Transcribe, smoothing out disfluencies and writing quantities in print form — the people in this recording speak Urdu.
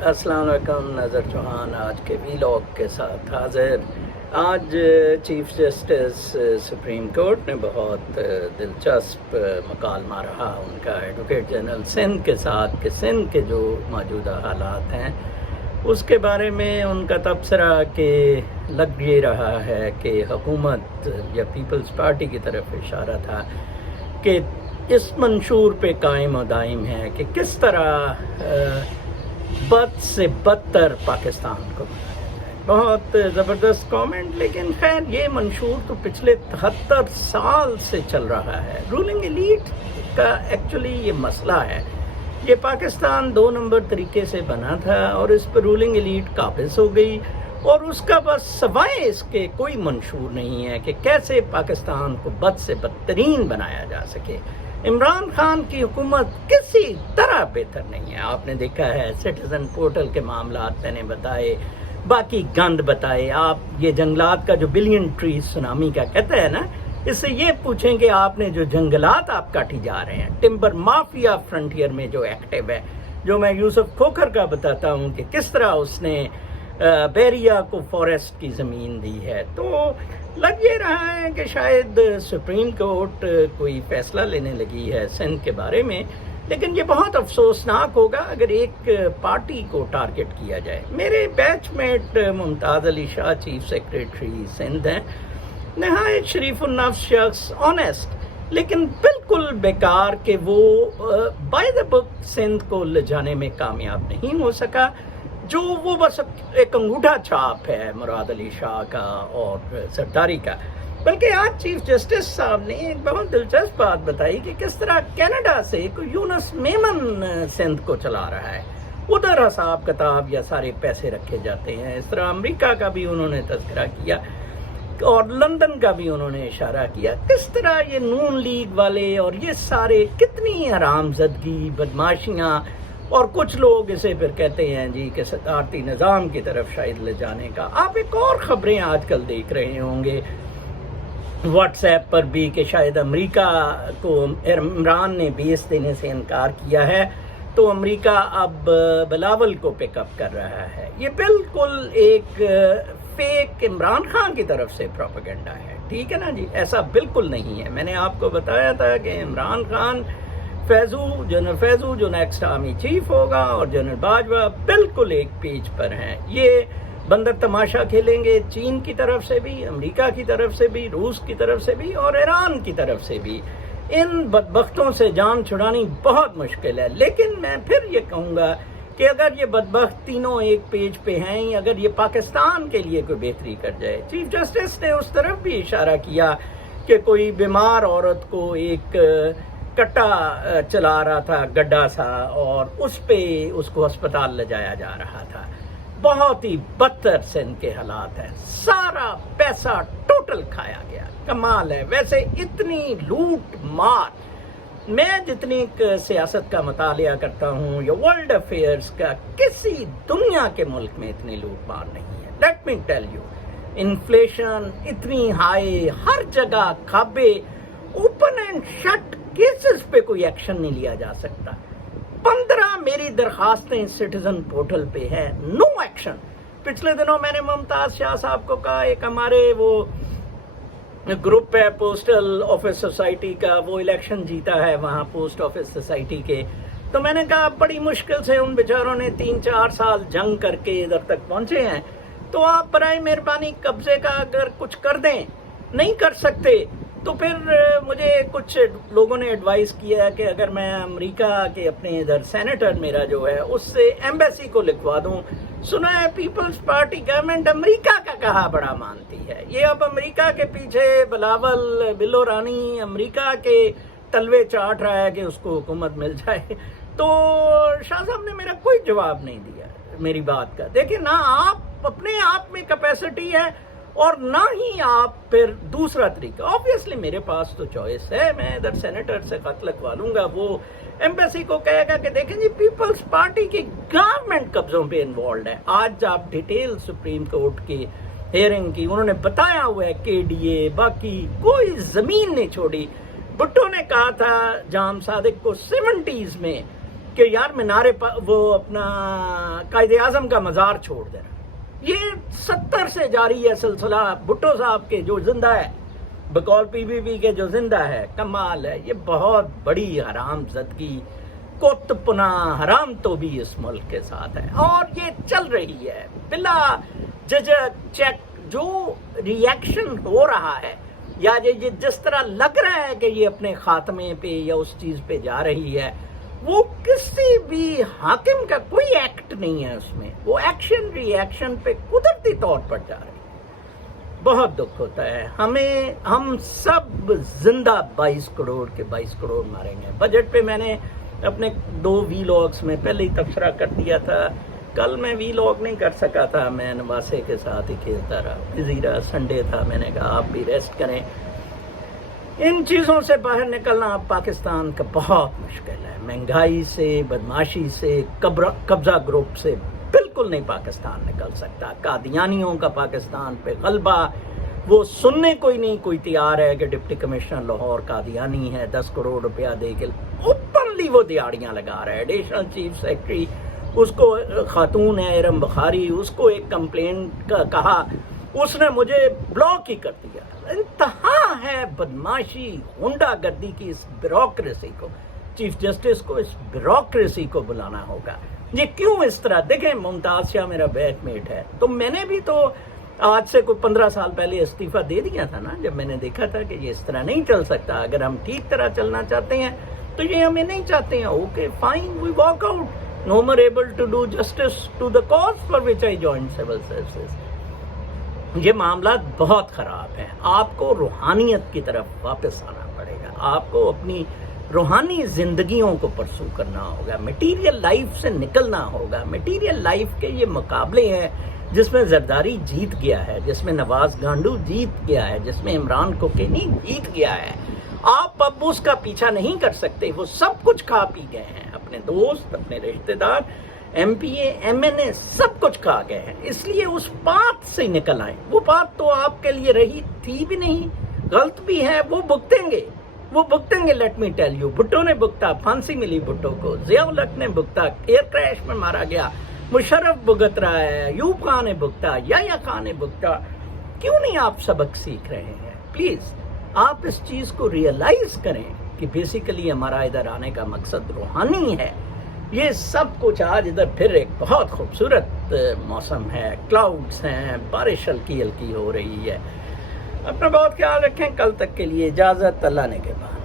السلام علیکم، نظر چوہان آج کے ویلاگ کے ساتھ حاضر۔ آج چیف جسٹس سپریم کورٹ نے بہت دلچسپ مکالمہ رہا ان کا ایڈوکیٹ جنرل سندھ کے ساتھ کہ سندھ کے جو موجودہ حالات ہیں اس کے بارے میں ان کا تبصرہ کہ لگ یہ رہا ہے کہ حکومت یا پیپلز پارٹی کی طرف اشارہ تھا کہ اس منشور پہ قائم و دائم ہے کہ کس طرح بد سے بدتر پاکستان کو بنایا جائے۔ بہت زبردست کامنٹ، لیکن خیر یہ منشور تو پچھلے 73 سال سے چل رہا ہے۔ رولنگ ایلیٹ کا ایکچولی یہ مسئلہ ہے، یہ پاکستان 2 نمبر طریقے سے بنا تھا اور اس پر رولنگ ایلیٹ قابض ہو گئی اور اس کا بس سوائے اس کے کوئی منشور نہیں ہے کہ کیسے پاکستان کو بد سے بدترین بنایا جا سکے۔ عمران خان کی حکومت کسی طرح بہتر نہیں ہے۔ آپ نے دیکھا ہے سٹیزن پورٹل کے معاملات میں نے بتائے، باقی گند بتائے۔ آپ یہ جنگلات کا جو بلین ٹریز سونامی کا کہتا ہے نا، اس سے یہ پوچھیں کہ آپ نے جو جنگلات آپ کاٹی جا رہے ہیں، ٹمبر مافیا فرنٹیئر میں جو ایکٹیو ہے، جو میں یوسف کھوکھر کا بتاتا ہوں کہ کس طرح اس نے بیریا کو فارسٹ کی زمین دی ہے، تو لگ یہ رہا ہے کہ شاید سپریم کورٹ کوئی فیصلہ لینے لگی ہے سندھ کے بارے میں، لیکن یہ بہت افسوسناک ہوگا اگر ایک پارٹی کو ٹارگٹ کیا جائے۔ میرے بیچ میٹ ممتاز علی شاہ چیف سیکریٹری سندھ ہیں، نہایت شریف النفس شخص، آنیسٹ، لیکن بالکل بیکار کہ وہ بائی دا بک سندھ کو لے جانے میں کامیاب نہیں ہو سکا۔ جو وہ بس ایک انگوٹھا چھاپ ہے مراد علی شاہ کا اور سرداری کا۔ بلکہ آج چیف جسٹس صاحب نے ایک بہت دلچسپ بات بتائی کہ کس طرح کینیڈا سے کوئی یونس میمن سندھ کو چلا رہا ہے، ادھر حساب کتاب یا سارے پیسے رکھے جاتے ہیں۔ اس طرح امریکہ کا بھی انہوں نے تذکرہ کیا اور لندن کا بھی انہوں نے اشارہ کیا، کس طرح یہ نون لیگ والے اور یہ سارے کتنی حرام زدگی، بدماشیاں، اور کچھ لوگ اسے پھر کہتے ہیں جی کہ صدارتی نظام کی طرف شاید لے جانے کا۔ آپ ایک اور خبریں آج کل دیکھ رہے ہوں گے واٹس ایپ پر بھی کہ شاید امریکہ کو عمران نے بیس دینے سے انکار کیا ہے تو امریکہ اب بلاول کو پک اپ کر رہا ہے۔ یہ بالکل ایک فیک عمران خان کی طرف سے پروپیگنڈا ہے، ٹھیک ہے نا جی، ایسا بالکل نہیں ہے۔ میں نے آپ کو بتایا تھا کہ عمران خان جنرل فیضو جو نیکسٹ آرمی چیف ہوگا اور جنرل باجوہ بالکل ایک پیج پر ہیں۔ یہ بندر تماشا کھیلیں گے چین کی طرف سے بھی، امریکہ کی طرف سے بھی، روس کی طرف سے بھی اور ایران کی طرف سے بھی۔ ان بدبختوں سے جان چھڑانی بہت مشکل ہے، لیکن میں پھر یہ کہوں گا کہ اگر یہ بدبخت تینوں ایک پیج پہ ہیں، اگر یہ پاکستان کے لیے کوئی بہتری کر جائے۔ چیف جسٹس نے اس طرف بھی اشارہ کیا کہ کوئی بیمار عورت کو ایک کٹا چلا رہا تھا گڈھا سا اور اس پہ اس کو ہسپتال لے جایا جا رہا تھا۔ بہت ہی بدتر سندھ کے حالات ہیں، سارا پیسہ ٹوٹل کھایا گیا۔ کمال ہے، ویسے اتنی لوٹ مار، میں جتنی سیاست کا مطالعہ کرتا ہوں یا ورلڈ افیئرز کا، کسی دنیا کے ملک میں اتنی لوٹ مار نہیں ہے۔ Let me tell you, inflation اتنی ہائی، ہر جگہ کھابے، اوپن اینڈ شٹ کیسز پہ کوئی ایکشن نہیں لیا جا سکتا۔ 15 میری درخواستیں سٹیزن پورٹل پہ ہیں، نو ایکشن۔ پچھلے دنوں میں نے ممتاز شاہ صاحب کو کہا، ایک ہمارے وہ گروپ ہے پوسٹل آفس سوسائٹی کا، وہ الیکشن جیتا ہے وہاں پوسٹ آفس سوسائٹی کے، تو میں نے کہا بڑی مشکل سے ان بیچاروں نے 3-4 سال جنگ کر کے ادھر تک پہنچے ہیں، تو آپ برائے مہربانی قبضے کا اگر کچھ کر دیں، نہیں کر سکتے تو پھر مجھے کچھ لوگوں نے ایڈوائز کیا کہ اگر میں امریکہ کے اپنے ادھر سینیٹر میرا جو ہے اس سے ایمبیسی کو لکھوا دوں۔ سنا ہے پیپلز پارٹی گورنمنٹ امریکہ کا کہا بڑا مانتی ہے، یہ اب امریکہ کے پیچھے بلاول بلو رانی امریکہ کے تلوے چاٹ رہا ہے کہ اس کو حکومت مل جائے۔ تو شاہ صاحب نے میرا کوئی جواب نہیں دیا میری بات کا۔ دیکھیں، نہ آپ اپنے آپ میں کیپیسٹی ہے اور نہ ہی آپ پھر دوسرا طریقہ۔ آبویسلی میرے پاس تو چوائس ہے، میں ادھر سینیٹر سے خط لکھوا لوں گا، وہ ایمبیسی کو کہے گا کہ دیکھیں جی پیپلز پارٹی کی گورنمنٹ قبضوں پہ انوالوڈ ہے۔ آج آپ ڈیٹیل سپریم کورٹ کی ہیئرنگ کی، انہوں نے بتایا ہوا ہے کے ڈی اے، باقی کوئی زمین نہیں چھوڑی۔ بھٹو نے کہا تھا جام صادق کو 70s میں کہ یار مینار وہ اپنا قائد اعظم کا مزار چھوڑ دینا. یہ 70 سے جاری ہے سلسلہ. بھٹو صاحب کے جو زندہ ہے بقول پی بی پی کے جو زندہ ہے, کمال ہے. یہ بہت بڑی حرام زدگی, کت پناہ حرام تو بھی اس ملک کے ساتھ ہے, اور یہ چل رہی ہے بلا جھجک چیک. جو ریئیکشن ہو رہا ہے یا یہ جس طرح لگ رہا ہے کہ یہ اپنے خاتمے پہ یا اس چیز پہ جا رہی ہے, وہ کسی بھی حاکم کا کوئی ایکٹ نہیں ہے اس میں. وہ ایکشن ری ایکشن پہ قدرتی طور پر جا رہی ہے. بہت دکھ ہوتا ہے ہمیں. ہم سب زندہ 22 کروڑ کے 22 کروڑ ماریں گے. بجٹ پہ میں نے اپنے 2 ویلاگس میں پہلے ہی تبصرہ کر دیا تھا. کل میں ویلاگ نہیں کر سکا تھا, میں نواسے کے ساتھ ہی کھیلتا رہا. جزیرہ سنڈے تھا, میں نے کہا آپ بھی ریسٹ کریں. ان چیزوں سے باہر نکلنا اب پاکستان کا بہت مشکل ہے. مہنگائی سے, بدماشی سے, قبضہ گروپ سے بالکل نہیں پاکستان نکل سکتا. قادیانیوں کا پاکستان پہ غلبہ, وہ سننے کوئی نہیں کوئی تیار ہے کہ ڈپٹی کمشنر لاہور قادیانی ہے, 10 کروڑ روپیہ دے کے اوپنلی وہ دیہڑیاں لگا رہا ہے. ایڈیشنل چیف سیکرٹری, اس کو خاتون ہے ارم بخاری, اس کو ایک کمپلینٹ کا کہا, اس نے مجھے بلاک ہی کر دیا. انتہا ہے بدماشی, ہونڈا گردی کی اس بیوروکریسی کو. چیف جسٹس کو اس بیوروکریسی کو بلانا ہوگا. یہ کیوں اس طرح؟ دیکھیں ممتاز شاہ میرا بیچ میٹ ہے, تو میں نے بھی تو آج سے کوئی 15 سال پہلے استعفیٰ دے دیا تھا نا, جب میں نے دیکھا تھا کہ یہ اس طرح نہیں چل سکتا. اگر ہم ٹھیک طرح چلنا چاہتے ہیں تو یہ ہمیں نہیں چاہتے ہیں. Okay fine, we walk out. No more able to do justice to the cause for which I joined civil services. یہ معاملات بہت خراب ہیں. آپ کو روحانیت کی طرف واپس آنا پڑے گا. آپ کو اپنی روحانی زندگیوں کو پرسو کرنا ہوگا. میٹیریل لائف سے نکلنا ہوگا. میٹیریل لائف کے یہ مقابلے ہیں جس میں زرداری جیت گیا ہے, جس میں نواز گانڈو جیت گیا ہے, جس میں عمران کوکینی جیت گیا ہے. آپ اب اس کا پیچھا نہیں کر سکتے. وہ سب کچھ کھا پی گئے ہیں. اپنے دوست, اپنے رشتہ دار, ایم پی اے, ایم این اے, سب کچھ کھا گئے ہیں. اس لیے اس بات سے نکل آئیں. وہ بات تو آپ کے لیے رہی تھی بھی نہیں, غلط بھی ہے. وہ بھگتیں گے, وہ بھگتیں گے. Let me tell you, Bhutto نے بھگتا, پھانسی ملی بھٹو کو. ضیاء الحق نے بھگتا, ایئر کریش میں مارا گیا. مشرف بھگت رہا ہے, ایوب خان نے بھگتا, یحییٰ خان نے بھگتا. کیوں نہیں آپ سبق سیکھ رہے ہیں؟ پلیز آپ اس چیز کو ریئلائز کریں کہ بیسیکلی ہمارا ادھر آنے کا مقصد روحانی ہے. یہ سب کچھ آج ادھر پھر ایک بہت خوبصورت موسم ہے, کلاؤڈز ہیں, بارش ہلکی ہلکی ہو رہی ہے. اپنا بہت خیال رکھیں. کل تک کے لیے اجازت, اللہ نے کے بعد.